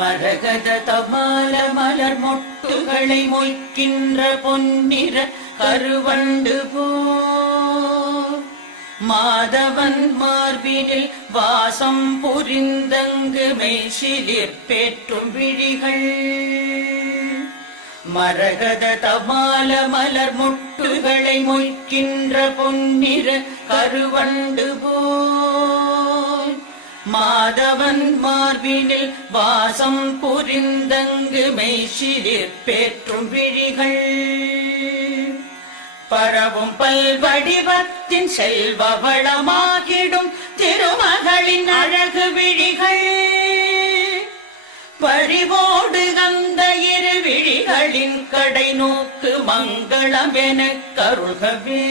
மரகத தபால மலர் மொட்டுகளை மொய்க்கின்ற பொன்னிற கருவண்டு போ மாதவன் மார்பினில் வாசம் புரிந்தங்கு மெய்சிலிற் பேற்றும் விழிகள் மரகத தபால மலர் மொட்டுகளை மொய்க்கின்ற பொன்னிற கருவண்டு போல் மாதவன் மார்பினில் வாசம் புரிந்தங்கு மெய்சிலிற் பேற்றும் விழிகள் பரவும் பல்வடிவத்தின் செல்வ வளமாகிடும் திருமகளின் அழகு விழிகள் பறிவோடு அந்த இரு விழிகளின் கடை நோக்கு மங்களம் எனக் கருள்கவே.